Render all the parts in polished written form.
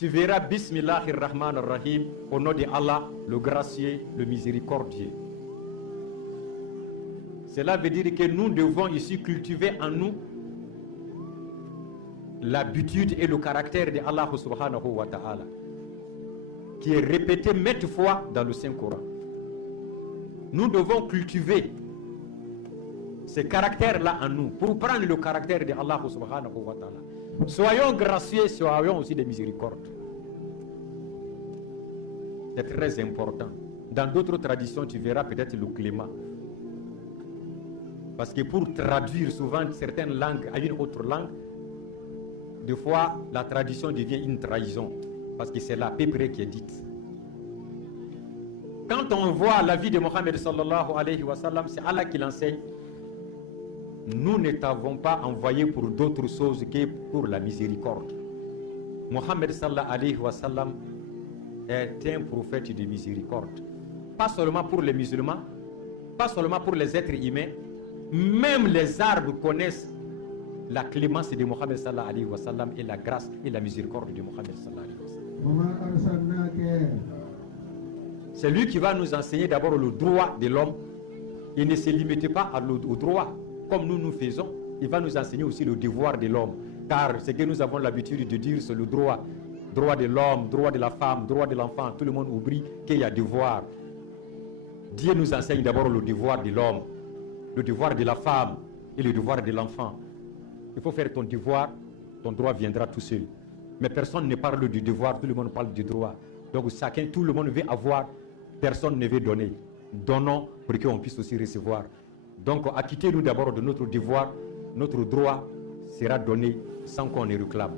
tu verras Bismillahir Rahmanir Rahim, au nom de Allah, le gracieux, le miséricordieux. Cela veut dire que nous devons ici cultiver en nous l'habitude et le caractère de Allah subhanahu wa ta'ala, qui est répété maintes fois dans le Saint-Coran. Nous devons cultiver ce caractère-là en nous pour prendre le caractère de Allah subhanahu wa ta'ala. Soyons gracieux, soyons aussi des miséricordes. C'est très important. Dans d'autres traditions, tu verras peut-être le clément. Parce que pour traduire souvent certaines langues à une autre langue, des fois la tradition devient une trahison. Parce que c'est là à peu près qui est dite. Quand on voit la vie de Mohammed sallallahu alayhi wa sallam, c'est Allah qui l'enseigne. Nous ne t'avons pas envoyé pour d'autres choses que pour la miséricorde. Mohammed sallallahu alayhi wa sallam est un prophète de miséricorde. Pas seulement pour les musulmans, pas seulement pour les êtres humains, même les arbres connaissent la clémence de Mohammed sallallahu alayhi wa sallam et la grâce et la miséricorde de Mohammed sallallahu alayhi wa sallam. C'est lui qui va nous enseigner d'abord le droit de l'homme. Il ne se limite pas au droit comme nous faisons. Il va nous enseigner aussi le devoir de l'homme. Car ce que nous avons l'habitude de dire, c'est le droit. Droit de l'homme, droit de la femme, droit de l'enfant. Tout le monde oublie qu'il y a devoir. Dieu nous enseigne d'abord le devoir de l'homme, le devoir de la femme et le devoir de l'enfant. Il faut faire ton devoir, ton droit viendra tout seul. Mais personne ne parle du devoir, tout le monde parle du droit. Donc chacun, tout le monde veut avoir, personne ne veut donner. Donnons pour qu'on puisse aussi recevoir. Donc acquittez-nous d'abord de notre devoir, notre droit sera donné sans qu'on ne réclame.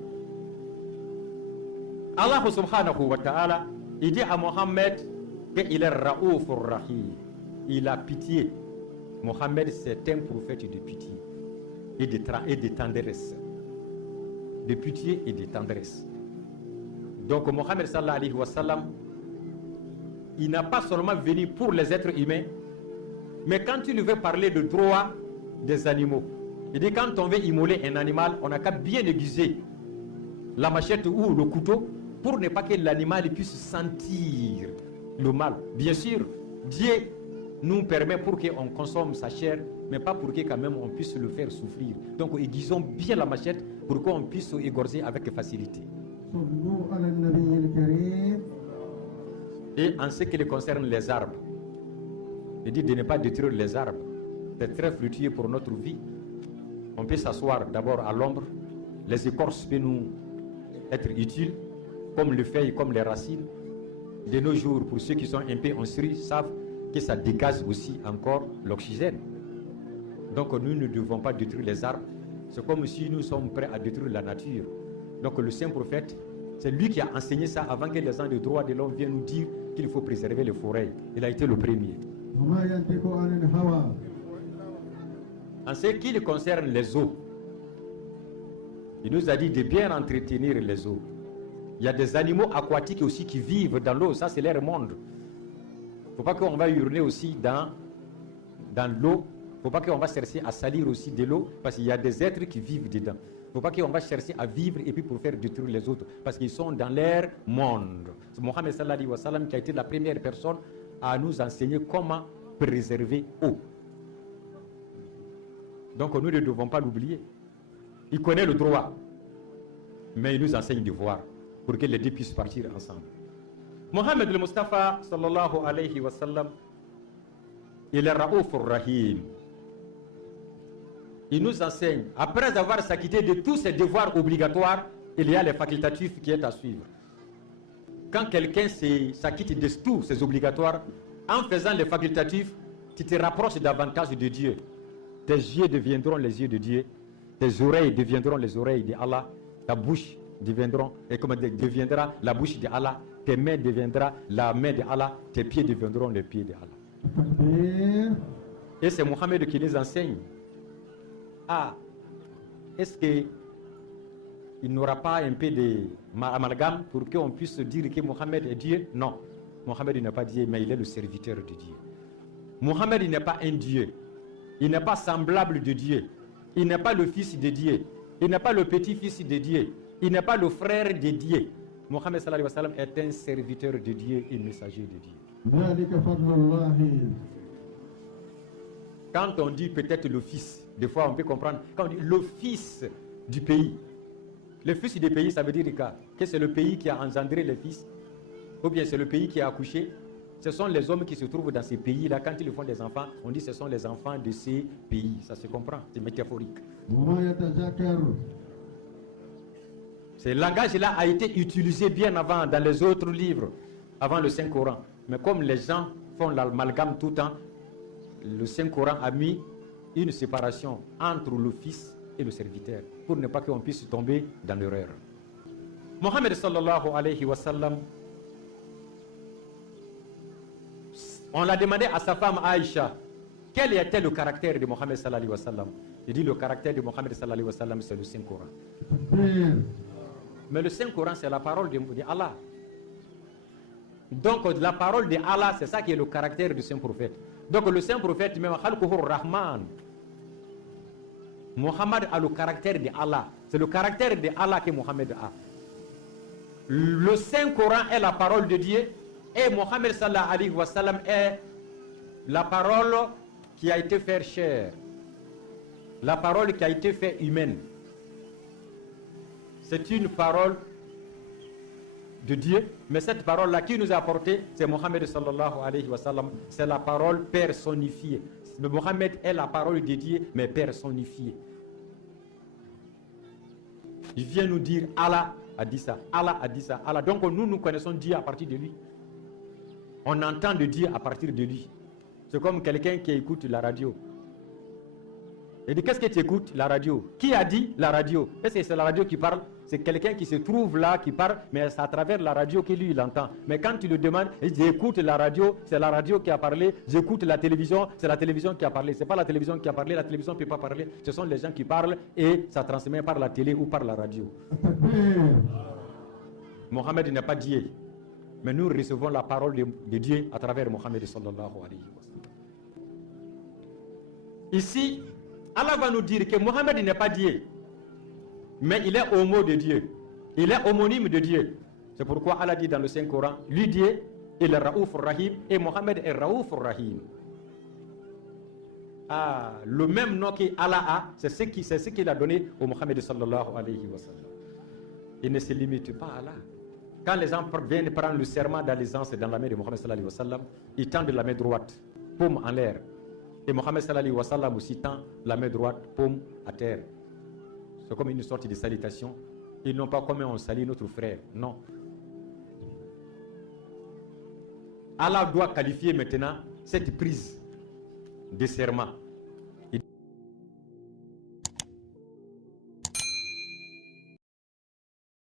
Allah subhanahu wa ta'ala, il dit à Mohammed qu'il est Raoufur Rahim. Il a pitié. Mohammed, c'est un prophète de pitié et de tendresse. De pitié et de tendresse. Donc Mohammed sallallahu alayhi wa sallam, il n'a pas seulement venu pour les êtres humains, mais quand il veut parler de droit des animaux, il dit quand on veut immoler un animal, on n'a qu'à bien aiguiser la machette ou le couteau pour ne pas que l'animal puisse sentir le mal. Bien sûr, Dieu nous permet pour qu'on consomme sa chair, mais pas pour que quand même on puisse le faire souffrir. Donc aiguisons bien la machette pour qu'on puisse égorger avec facilité. Et en ce qui concerne les arbres, il dit de ne pas détruire les arbres. C'est très fructueux pour notre vie. On peut s'asseoir d'abord à l'ombre. Les écorces peuvent nous être utiles, comme les feuilles, comme les racines. De nos jours, pour ceux qui sont un peu instruits, savent que ça dégage aussi encore l'oxygène. Donc nous ne devons pas détruire les arbres. C'est comme si nous sommes prêts à détruire la nature. Donc le saint prophète, c'est lui qui a enseigné ça avant que les gens de droit de l'homme viennent nous dire qu'il faut préserver les forêts. Il a été le premier. En ce qui concerne les eaux, il nous a dit de bien entretenir les eaux. Il y a des animaux aquatiques aussi qui vivent dans l'eau, ça c'est leur monde. Il ne faut pas qu'on va hurler aussi dans l'eau. Il ne faut pas qu'on va chercher à salir aussi de l'eau, parce qu'il y a des êtres qui vivent dedans. Il ne faut pas qu'on va chercher à vivre et puis pour faire détruire les autres, parce qu'ils sont dans leur monde. C'est Mohammed sallallahu alayhi wa sallam qui a été la première personne à nous enseigner comment préserver l'eau. Donc nous ne devons pas l'oublier. Il connaît le droit, mais il nous enseigne le devoir pour que les deux puissent partir ensemble. Mohammed al-Mustafa sallallahu alayhi wa sallam, il est Raoufur Rahim. Il nous enseigne, après avoir s'acquitté de tous ses devoirs obligatoires, il y a les facultatifs qui est à suivre. Quand quelqu'un s'acquitte de tous ses obligatoires, en faisant les facultatifs, tu te rapproches davantage de Dieu. Tes yeux deviendront les yeux de Dieu, tes oreilles deviendront les oreilles de Allah, ta bouche deviendra la bouche de Allah, tes mains deviendront la main de Allah, tes pieds deviendront les pieds de Allah. Et c'est Mohammed qui nous enseigne. Ah, est-ce qu'il n'aura pas un peu d'amalgame pour qu'on puisse dire que Mohammed est Dieu? Non, Mohammed n'est pas Dieu, mais il est le serviteur de Dieu. Mohammed n'est pas un Dieu. Il n'est pas semblable de Dieu. Il n'est pas le fils de Dieu. Il n'est pas le petit-fils de Dieu. Il n'est pas le frère de Dieu. Mohammed sallallahu alayhi wa sallam est un serviteur de Dieu et messager de Dieu. Quand on dit peut-être le fils, des fois on peut comprendre, quand on dit le fils du pays, le fils du pays, ça veut dire que c'est le pays qui a engendré le fils, ou bien c'est le pays qui a accouché. Ce sont les hommes qui se trouvent dans ces pays-là. Quand ils font des enfants, on dit que ce sont les enfants de ces pays. Ça se comprend, c'est métaphorique. Ce langage-là a été utilisé bien avant dans les autres livres, avant le Saint-Coran. Mais comme les gens font l'amalgame tout le temps, le Saint-Coran a mis une séparation entre le fils et le serviteur, pour ne pas qu'on puisse tomber dans l'erreur. Mohammed sallallahu alayhi wa sallam, on l'a demandé à sa femme Aïcha, quel était le caractère de Mohammed sallallahu alayhi wa sallam. Il dit le caractère de Mohammed sallallahu alayhi wa sallam, c'est le Saint-Coran. Mais le Saint-Coran, c'est la parole de Allah. Donc la parole de Allah, c'est ça qui est le caractère du Saint-Prophète. Donc le Saint-Prophète, même Khalquhur Rahman, Mohammed a le caractère de Allah. C'est le caractère de Allah que Mohammed a. Le Saint-Coran est la parole de Dieu et Mohammed sallallahu alayhi wa sallam est la parole qui a été faite chair. La parole qui a été faite humaine. C'est une parole de Dieu, mais cette parole-là qui nous a apporté, c'est Mohammed sallallahu alayhi wa sallam. C'est la parole personnifiée. Mohammed est la parole de Dieu, mais personnifiée. Il vient nous dire Allah a dit ça, Allah a dit ça, Allah. Donc nous connaissons Dieu à partir de lui. On entend de Dieu à partir de lui. C'est comme quelqu'un qui écoute la radio. Il dit, qu'est-ce que tu écoutes? La radio. Qui a dit? La radio. Est-ce que c'est la radio qui parle? C'est quelqu'un qui se trouve là, qui parle, mais c'est à travers la radio que lui, il entend. Mais quand tu le demandes, il dit, j'écoute la radio, c'est la radio qui a parlé. J'écoute la télévision, c'est la télévision qui a parlé. C'est pas la télévision qui a parlé, la télévision ne peut pas parler. Ce sont les gens qui parlent et ça transmet par la télé ou par la radio. Mohammed n'est pas Dieu. Mais nous recevons la parole de Dieu à travers Mohammed sallallahu alayhi wa sallam. Ici, Allah va nous dire que Mohammed n'est pas Dieu, mais il est homo de Dieu. Il est homonyme de Dieu. C'est pourquoi Allah dit dans le Saint-Coran, lui Dieu, il est Raouf Rahim et Mohammed est Raouf Rahim. Ah, le même nom qu'Allah a, c'est ce qu'il a donné au Mohammed sallallahu alayhi wa sallam. Il ne se limite pas à Allah. Quand les gens viennent prendre le serment d'allégeance dans la main de Mohammed sallallahu alayhi wa sallam, ils tendent la main droite, paume en l'air. Et Mohammed sallallahu alayhi wa sallam aussi tend la main droite, paume à terre. C'est comme une sorte de salutation. Ils n'ont pas comme on salue notre frère. Non. Allah doit qualifier maintenant cette prise de serment.